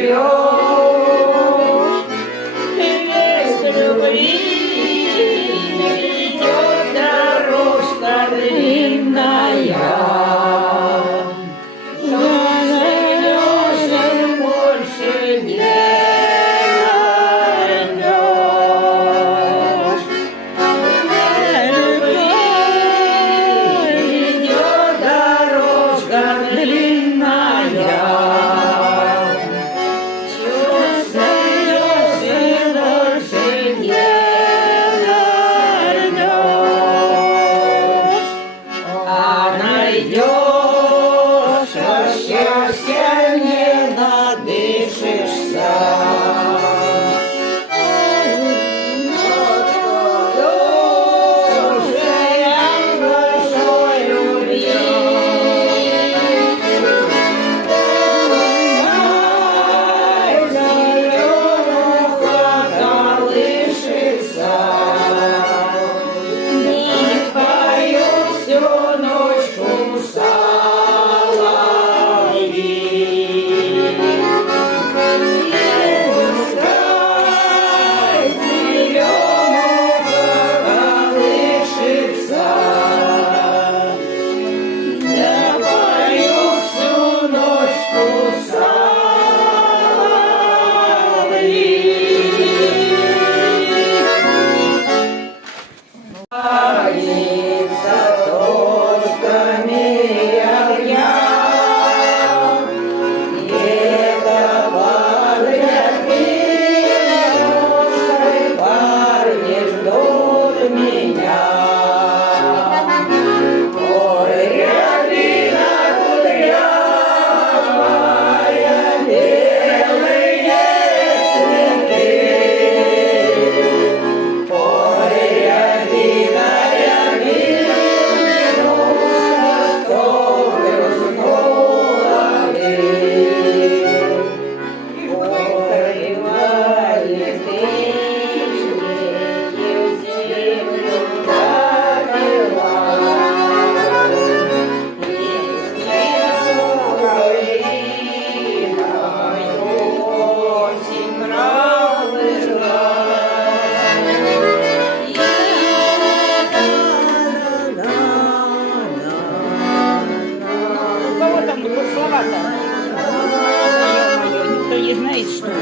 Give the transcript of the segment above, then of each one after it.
живешь, без любви идет дорожка длинная. Живешь и больше не найдешь. Идет дорожка длинная. Найдешь, а счастья не надышишься. Душая большой любви. Знай, зеленуха колышется. Не поют всю ночь соловьи. Пускай зеленуха колышется, да поют всю ночь соловьи. Водится точками огня, где-то под яркой ночкой парни ждут меня. Ой, рябина кудрявая, белые цветы. Ой, рябина, рябинушка, что грустнула ты. Укрывали тысячелетию землю покрыла. И осень пробыла. У кого там слова-то? Ё-моё, никто не знает, что ли?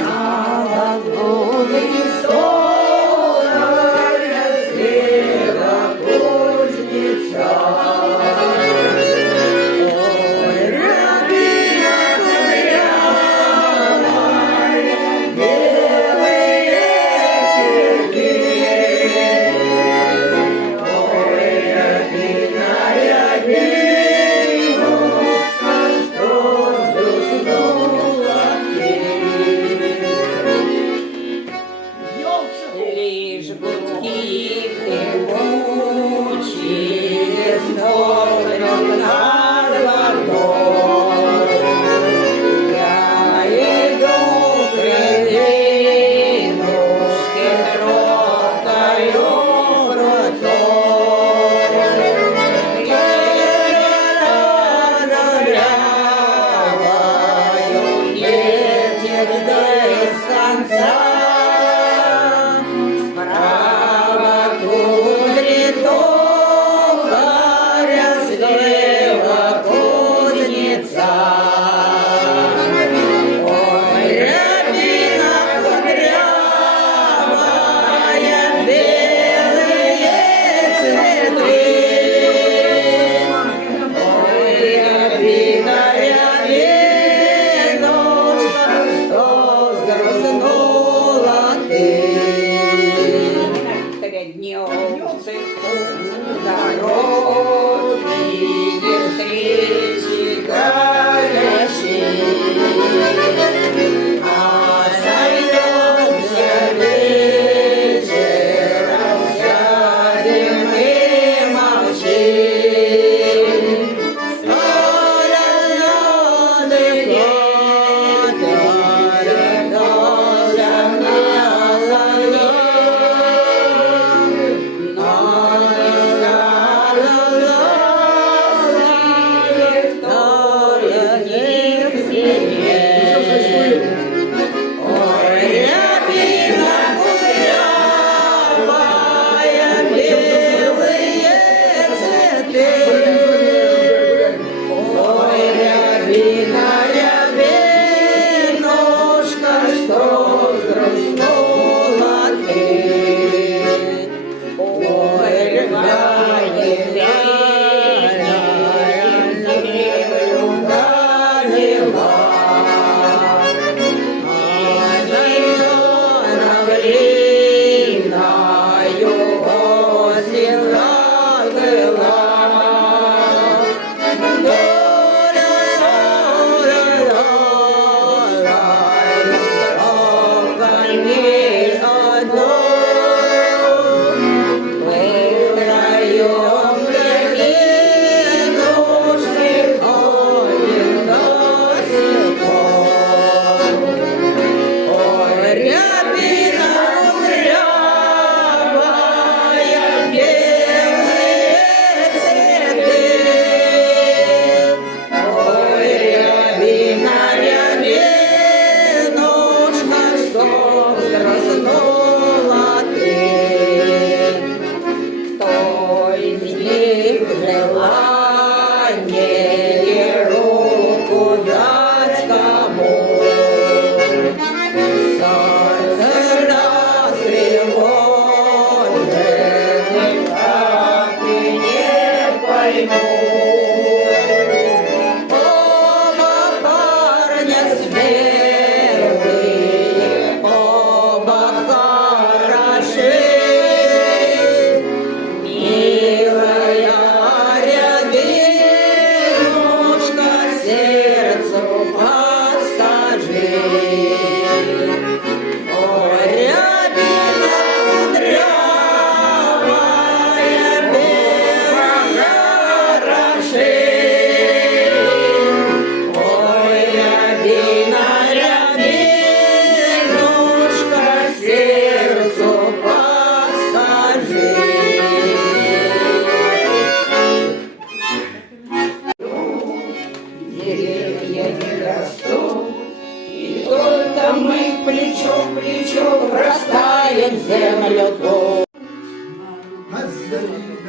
мы плечо к плечу врастаем в землю.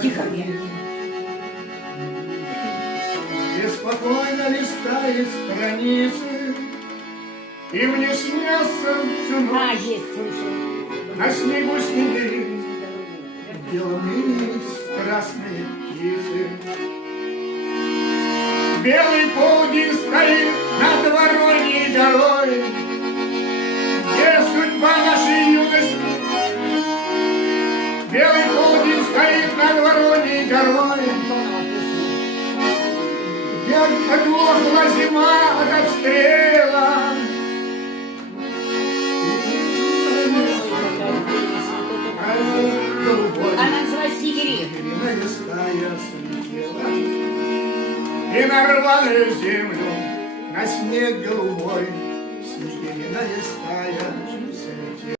Тихо. Беспокойно листает страницы, и мне снятся всю ночь. Есть, слышу. На снегу снеги, белые красные птицы. Белый полдень стоит над Вороньей горой, где судьба нашей юности. Белый полдень стоит над Вороньей горой, где оглохла зима от обстрела. Она называется Сигири. Стая слетела и на рваную землю, на снег голубой, снегириная стая слетела.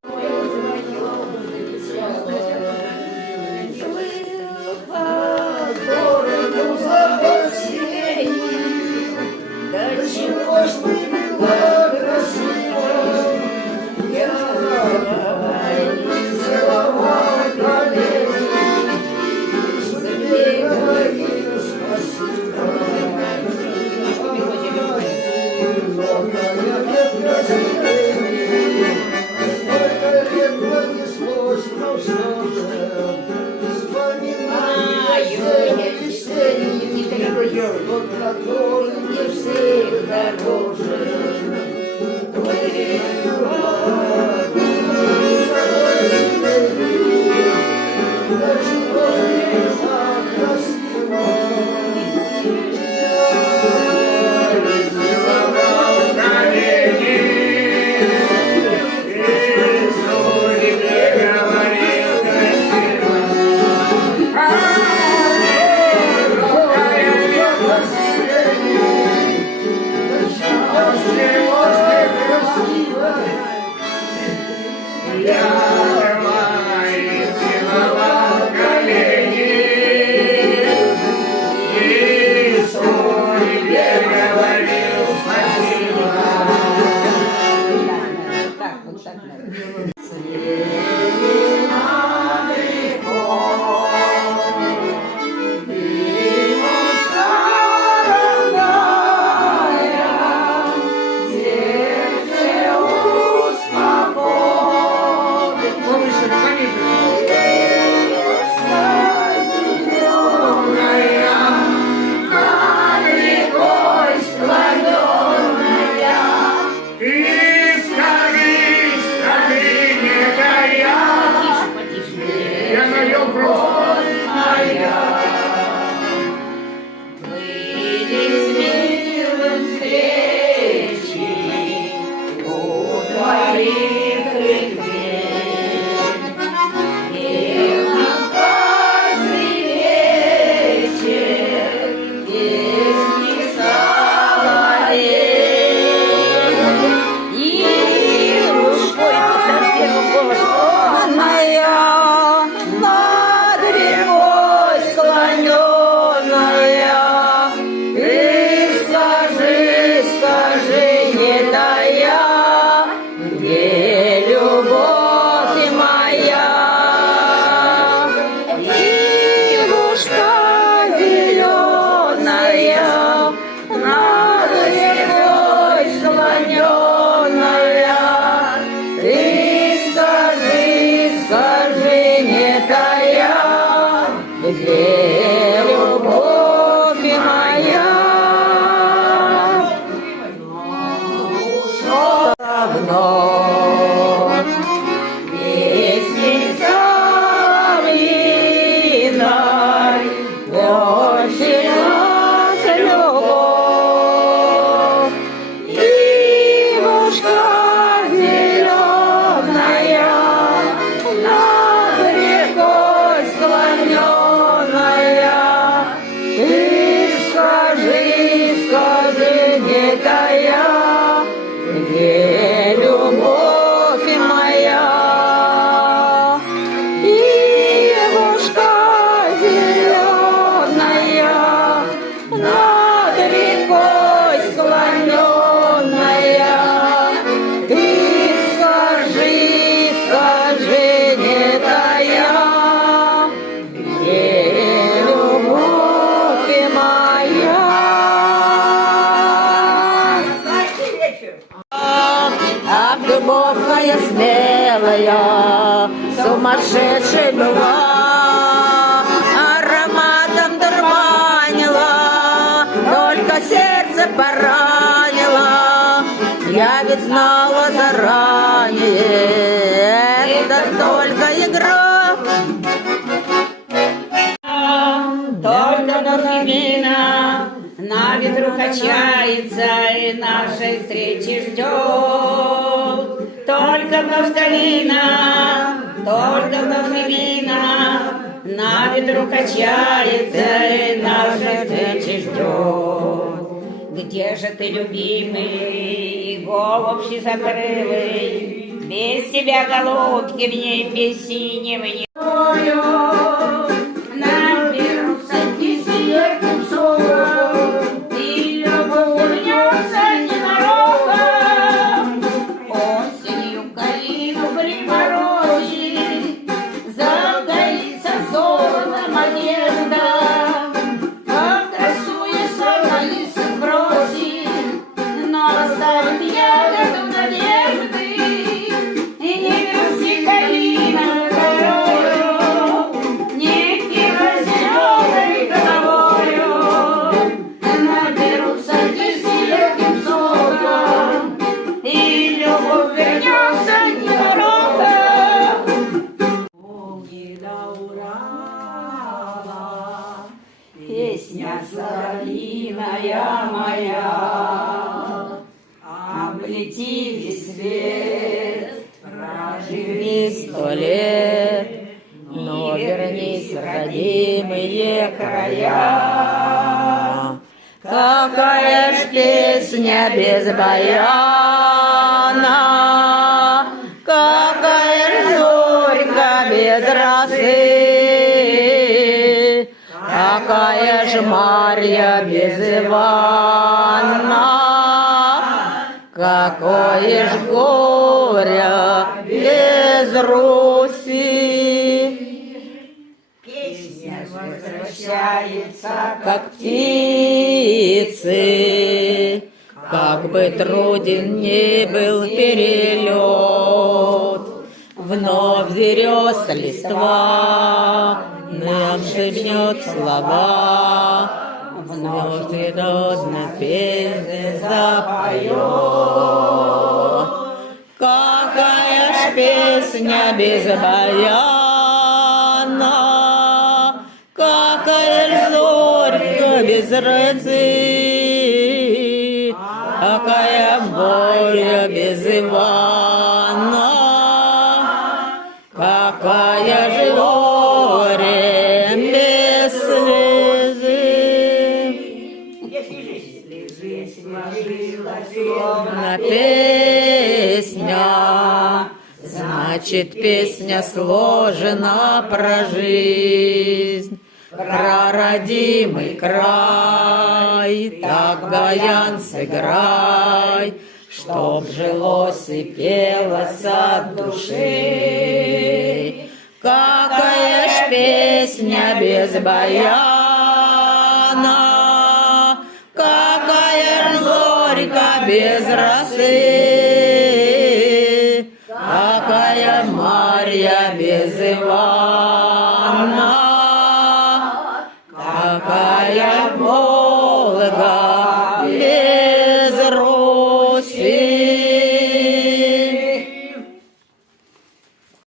Где любовь моя? Давно песни соловьиной кончилась любовь, ивушка зеленая над рекой склоненная. Ты скажи, скажи, не тая, где любовь любовная, смелая, сумасшедшей была, ароматом дурманила, только сердце поранило. Я ведь знала заранее, это только игра. Только вдохновина на ветру качается и нашей встречи ждет. Только вдохновина на ветру качается и нашей встречи ждет. Где же ты, любимый, голубь закрылый, без тебя, голубки, в небе синем не наберутся кисельным соком, и любовь вернется ненароком. Осенью калину при морозе загорится золотом одежда, как красуется лист сбросит, но оставит ягоду надежды, и не грусти, калина, горою, не кива зеленой головою, наберутся кисельным соком, и любовь вернется ненароком. Помни до Урала, песня соловьиная моя, облети весь свет, проживи 100 лет, но вернись в родимые края. Какая ж песня без баяна, какая ж зорька без росы, какая ж Марья без Ивана, какое ж горе без Руси. Песня возвращается, как птицы, как бы труден ни был перелет, вновь дерется листва, нам шепнет слова, вновь звездно песня запоет. Какая ж песня без баяна, какая ж зорька без росы, какая Боря без Ивана, какая же горе без слезы. Если жизнь сложилась словно песня, значит, песня сложена про жизнь, про родимый край. Так, баян, сыграй, чтоб жилось и пелось от души. Какая ж песня без баяна, какая ж зорька без росы, какая Марья без Ивана, какая Волга без Руси.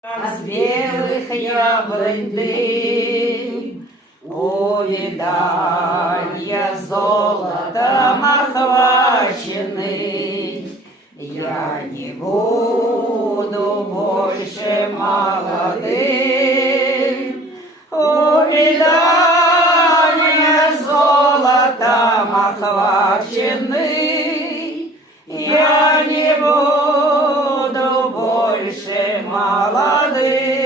С белых яблонь дым, увиданья золотом охваченный, я не буду больше молодым. Увиданья золотом охваченный, я не буду больше молодым.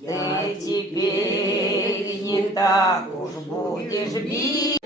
Ты теперь не так уж будешь бить.